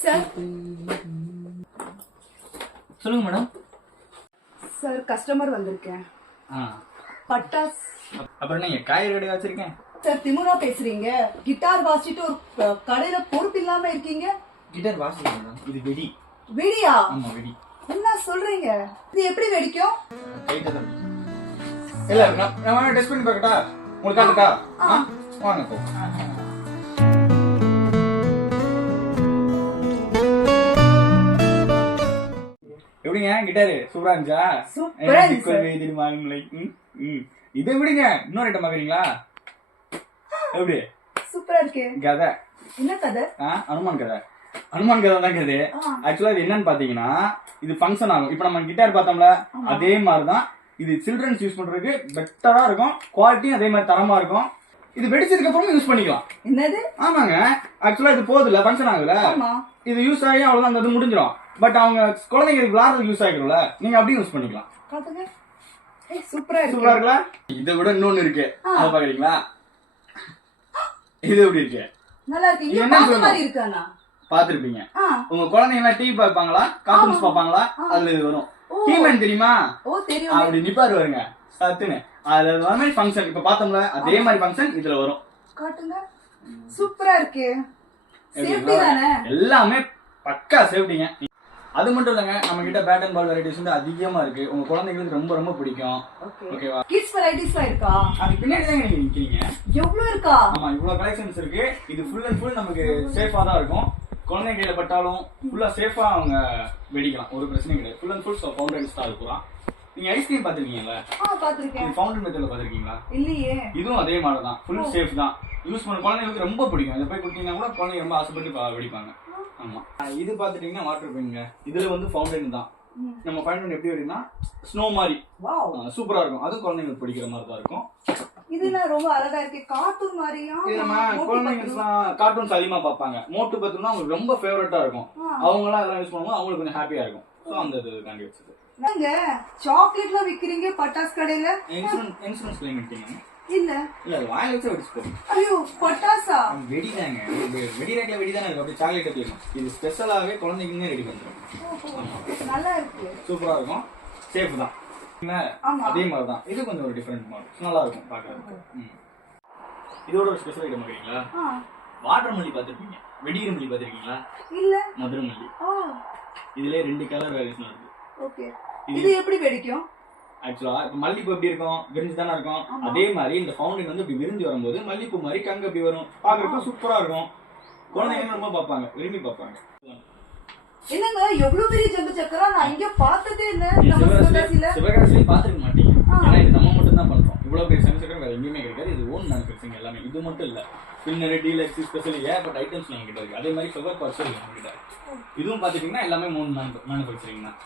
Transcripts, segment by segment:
Sir சொல்லுங்க madam. Sir customer வந்திருக்கேன். பட்டாஸ். அப்புறம் நீங்க காய்கறி கடை வச்சிருக்கேன். சார் திமுறா பேசுறீங்க. கிட்டார் வாசிட்டு ஒரு கடையில பொறுப்பு இல்லாம இருக்கீங்க. கிட்டார் வாசிக்கிறேன் மேடம். இது வெடி. வெடியா? ஆமா வெடி. என்ன சொல்றீங்க? இது எப்படி வெடிக்கும்? கைட்ட தான். இல்ல நான் டெஸ்ட் பண்ணி பார்க்கட்டா? உங்களுக்கு காட்டுட்டா? வாங்க போ. எப்படிங்க கிட்டாரு சூப்பரா இருந்துச்சா? சூப்பரா இருந்துச்சு. இதை விடுங்க, இன்னொரு ஐட்டம் பாக்குறீங்களா? எப்படி சூப்பரா இருக்கு. கதை. என்ன கதை? அனுமான் கதை. அனுமான் கதை தான் கதை. ஆக்சுவலா இது என்னன்னு பாத்தீங்கன்னா, இது ஃபங்க்ஷன் ஆகும். இப்ப நம்ம கிட்டார் பார்த்தோம்ல, அதே மாதிரிதான் இது. சில்ட்ரன்ஸ் யூஸ் பண்றதுக்கு பெட்டரா இருக்கும். குவாலிட்டியும் அதே மாதிரி தரமா இருக்கும். இது வெடிச்சதுக்கு அப்புறம் யூஸ் பண்ணிக்கலாம். என்னது? ஆமாங்க. ஆக்சுவலா இது போகுதுல, ஃபங்க்ஷன் ஆகுதுல, இது யூஸ் ஆகி அவ்வளவுதான், அந்த இது முடிஞ்சிடும். பட் அவங்க குழந்தைங்க விளையாடுறதுக்கு யூஸ் ஆகிடும்ல, நீங்க அப்படியே யூஸ் பண்ணிக்கலாம். சூப்பரா இருக்கு. சூப்பரா இருக்குல்ல? இதை விட இன்னொன்னு இருக்கு, அதை பாக்குறீங்களா? இது எப்படி இருக்கு? நல்லா இருக்கு. இது பார்த்த மாதிரி இருக்கானா? பாத்திருப்பீங்க. உங்க குழந்தைங்க எல்லாம் டிவி பாப்பாங்களா, கார்ட்டூன்ஸ் பாப்பாங்களா? அதுல இது வரும். ஹீமன் தெரியுமா? ஓ தெரியும். அப்படி நிப்பாரு வருங்க சத்துன்னு. அதுல மாதிரி ஃபங்க்ஷன் இப்ப பார்த்தோம்ல, அதே மாதிரி ஃபங்க்ஷன் இதுல வரும். காட்டுங்க. சூப்பரா இருக்கு. சேஃப்டி தானே? எல்லாமே பக்கா சேஃப்டிங்க. அது மட்டும் இல்லங்க, நம்ம கிட்ட பேட் அண்ட் பால் வெரைட்டிஸ் வந்து அதிகமா இருக்கு. உங்க குழந்தைங்களுக்கு ரொம்ப ரொம்ப பிடிக்கும். ஓகேவா? கிட்ஸ் வெரைட்டிஸ்லாம் இருக்கா? அது பின்னாடி தான் நீங்க நிக்கிறீங்க. எவ்வளவு இருக்கா? ஆமா, இவ்வளவு கலெக்ஷன்ஸ் இருக்கு. இது ஃபுல் அண்ட் ஃபுல் நமக்கு சேஃபா தான் இருக்கும். குழந்தை கையில பட்டாலும் ஃபுல்லா சேஃபா அவங்க வெடிக்கலாம், ஒரு பிரச்சனையும் கிடையாது. ஃபுல் அண்ட் ஃபுல் ஃபவுண்டன்ஸ் தான் இருக்கும். நீங்க ஐஸ்கிரீம் பாத்திருக்கீங்கல்ல? பாத்திருக்கேன். ஃபவுண்டன் மெத்தட்ல பாத்திருக்கீங்களா? இல்லையே. இதுவும் அதே மாதிரி தான், ஃபுல் சேஃப் தான். யூஸ் பண்ண குழந்தைங்களுக்கு ரொம்ப பிடிக்கும். இதை போய் கொடுத்தீங்கன்னா கூட குழந்தைங்க ரொம்ப ஆசைப்பட்டு வெடிப்பாங்க. ஆமா. இது பாத்துட்டீங்கன்னா வாட்டர் பெயிங்க. இதுல வந்து ஃபவுண்டன் தான். நம்ம ஃபவுண்டன் எப்படி வெடினா ஸ்னோ மாதிரி சூப்பரா இருக்கும். அது குழந்தைங்களுக்கு பிடிக்கிற மாதிரி தான் இருக்கும். இதெல்லாம் ரொம்ப அழகா இருக்கு. கார்ட்டூன் மாதிரியா? இது நம்ம குழந்தைங்கலாம் கார்ட்டூன்ஸ் அதிகமா பார்ப்பாங்க. மோட்டு பத்துனா அவங்களுக்கு ரொம்ப ஃபேவரட்டா இருக்கும். அவங்க எல்லாம் அதெல்லாம் யூஸ் பண்ணும்போது அவங்களுக்கு கொஞ்சம் ஹாப்பியா இருக்கும். சோ அந்த இது காண்டி வச்சது. நீங்க சாக்லேட்லாம் விக்கிறீங்க பட்டாஸ் கடையில? இன்சூரன்ஸ் கிளைம் பண்ணிட்டீங்க? இல்ல இல்ல, வாயில வச்சு வெடிச்சு போகும். ஐயோ பட்டாசா? வெடிதாங்க. வெடி ரேக்ல வெடிதானே இருக்கு. அப்படியே சாக்லேட் எடுத்துக்கணும். இது ஸ்பெஷலாவே குழந்தைங்க ரெடி பண்றோம். நல்லா இருக்கு. சூப்பரா இருக்கும். சேஃப் தான். அதே மாதிரி தான் இது. கொஞ்சம் ஒரு டிஃபரெண்ட் மாடல், நல்லா இருக்கும் பாக்குறதுக்கு. இதோட ஒரு ஸ்பெஷல் ஐட்டம் பாக்குறீங்களா? வாட்டர் மல்லி பாத்திருப்பீங்க. வெடிக்கிற மல்லி பாத்திருக்கீங்களா? இல்ல, மதுரை மல்லி. இதுல 2 கலர் வேரியேஷன் இருக்கு. ஓகே. இது எப்படி வெடிக்கும்? ஆக்சுவலா மல்லிப்பூ எப்படி இருக்கும், விரிஞ்சு தானே இருக்கும். அதே மாதிரி இந்த ஃபவுண்டன் வந்து இப்படி விரிஞ்சு வரும்போது மல்லிப்பூ மாதிரி கங்கு அப்படி வரும். பாக்குறதுக்கு சூப்பரா இருக்கும். குழந்தைங்க ரொம்ப பார்ப்பாங்க, விரும்பி பார்ப்பாங்க. என்னங்க எவ்வளவு பெரிய ஜம்பு சக்கரா? நான் இங்க பார்த்ததே இல்ல. சிவகாசியில பாத்துக்க மாட்டீங்க. ஏன்னா இது நம்ம மட்டும் தான் பண்றோம். இவ்வளவு பெரிய ஜம்பு சக்கரம் வேற எங்கேயுமே கிடைக்காது. இது ஓன் மேனுஃபேக்சரிங் எல்லாமே. இது மட்டும் இல்ல, பின்னர் டீலக்ஸ் ஸ்பெஷல் ஏகப்பட்ட ஐட்டம்ஸ் நம்ம கிட்ட இருக்கு. அதே மாதிரி சுகர் பார்ட்ஸ் நம்ம கிட்ட. இதுவும் பாத்துட்டீங்கன்னா எல்லாமே ஓன் மேனுஃபேக்சரிங் தான்.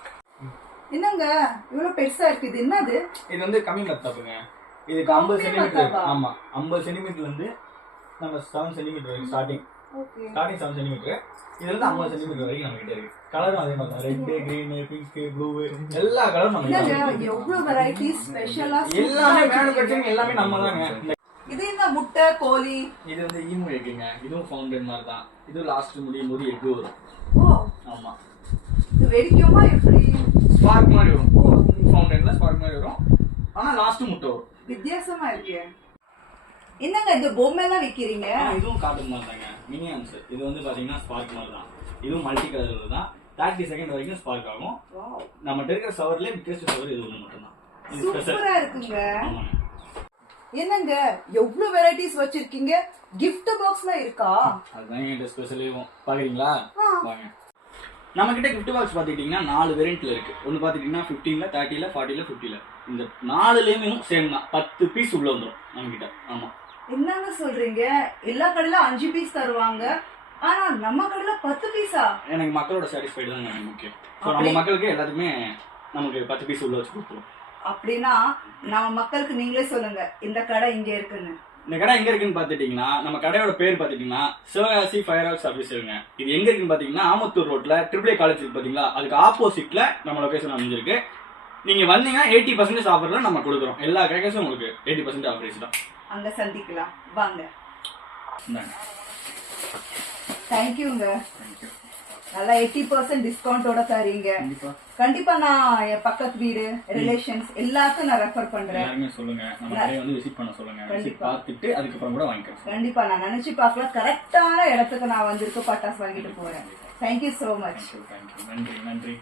என்னங்க இவ்வளவு பெருசா இருக்கு? இது என்னது? இது வந்து கம்மி மத்தாப்புங்க. இதுக்கு 50 சென்டிமீட்டர். ஆமா, 50 சென்டிமீட்டர்ல இருந்து நம்ம 7 சென்டிமீட்டர் வரைக்கும் ஸ்டார்டிங் 7 சென்டிமீட்டர். இதுல இருந்து 50 சென்டிமீட்டர் வரைக்கும் நம்ம கிட்ட இருக்கு. கலரும் அதே மாதிரி தான். ரெட், கிரீன், பிங்க், ப்ளூ, எல்லா கலரும் நம்ம கிட்ட இருக்கு. எவ்வளவு வெரைட்டிஸ் ஸ்பெஷலா எல்லாமே மேனுஃபேக்சரிங் எல்லாமே நம்ம தாங்க. இது என்ன முட்டை கோழி? இது வந்து ஈமு எக்குங்க. இதுவும் ஃபவுண்டன் மாதிரி தான். இது லாஸ்ட் முடியும் போது எக் வரும். ஆமா. இது வெடிக்குமா எப்படி? ஸ்பார்க் மாதிரி வரும். ஃபவுண்டன்ல ஸ்பார்க் மாதிரி வரும். ஆனா லாஸ்ட் முட்டை வரும். வித்தியாசமா இருக்கு. என்னங்க இந்த பொம்மை எல்லாம் விக்கிறீங்க? இதுவும் கார்ட்டூன் மாதிரி தாங்க, மினியான்ஸ். இது வந்து பாத்தீங்கன்னா ஸ்பார்க் மாதிரி தான். இதுவும் மல்டி கலர்ல தான். 30 செகண்ட் வரைக்கும் ஸ்பார்க் ஆகும். நம்ம இருக்கிற சவர்ல பிக்கஸ்ட் சவர் இது ஒண்ணு மட்டும் தான். இது சூப்பரா இருக்குங்க. என்னங்க எவ்வளவு வெரைட்டிஸ் வச்சிருக்கீங்க? gift பாக்ஸ்லாம் இருக்கா? அதுதான் எங்க ஸ்பெஷலே பாக்குறீங்களா? வாங்க. நம்ம கிட்ட gift பாக்ஸ் பாத்துக்கிட்டீங்கன்னா 4 வேரியன்ட்ல இருக்கு. ஒன்னு பாத்துக்கிட்டீங்கன்னா 15ல, 30ல, 40ல, 50ல. இந்த 4லயுமே சேம் தான். 10 பீஸ் உள்ள வந்துரும் நம்ம கிட்ட. ஆமா. என்னங்க சொல்றீங்க? எல்லா கடையில 5 பீஸ் தருவாங்க, ஆனா நம்ம கடையில 10 பீஸா? எனக்கு மக்களோட சாட்டிஸ்ஃபைடு தான் எனக்கு முக்கியம். சோ நம்ம மக்களுக்கு எல்லாத்துக்குமே நமக்கு 10 பீஸ் உள்ள வச்சு கொடுத்துருவோம். அப்படின்னா நம்ம மக்களுக்கு நீங்களே சொல்லுங்க இந்த கடை இங்க இருக்குன்னு. இந்த கடை எங்க இருக்குன்னு பாத்துட்டீங்கன்னா, நம்ம கடையோட பேர் பாத்துட்டீங்கன்னா சிவகாசி ஃபயர் ஒர்க்ஸ் ஆபீஸ்ங்க. இது எங்க இருக்குன்னு பாத்தீங்கன்னா ஆமத்தூர் ரோட்ல AAA காலேஜ் இருக்கு பாத்தீங்களா, அதுக்கு ஆப்போசிட்ல நம்ம லொகேஷன் அமைஞ்சிருக்கு. நீங்க வந்தீங்கன்னா 80% ஆஃபர்ல நம்ம கொடுக்குறோம். எல்லா கிராக்கர்ஸும் உங்களுக்கு 80% ஆஃபர் தான். அங்க சந்திக்கலாம் வாங்க. இந்தாங்க. தேங்க்யூங்க. தேங்க்யூ. நல்லா 80% டிஸ்கவுண்டோட தரீங்க. கண்டிப்பா கண்டிப்பா நான் என் பக்கத்து வீடு ரிலேஷன்ஸ் எல்லாருக்கும் நான் ரெஃபர் பண்றேன். எல்லாருமே சொல்லுங்க, நம்ம கடையை வந்து விசிட் பண்ண சொல்லுங்க. விசிட் பார்த்துட்டு அதுக்கப்புறம் கூட வாங்கிக்கலாம். கண்டிப்பா நான் நினைச்சு பார்க்கல, கரெக்டான இடத்துக்கு நான் வந்திருக்கு பட்டாசு வாங்கிட்டு போறேன். Thank you so much. தேங்க்யூ. நன்றி.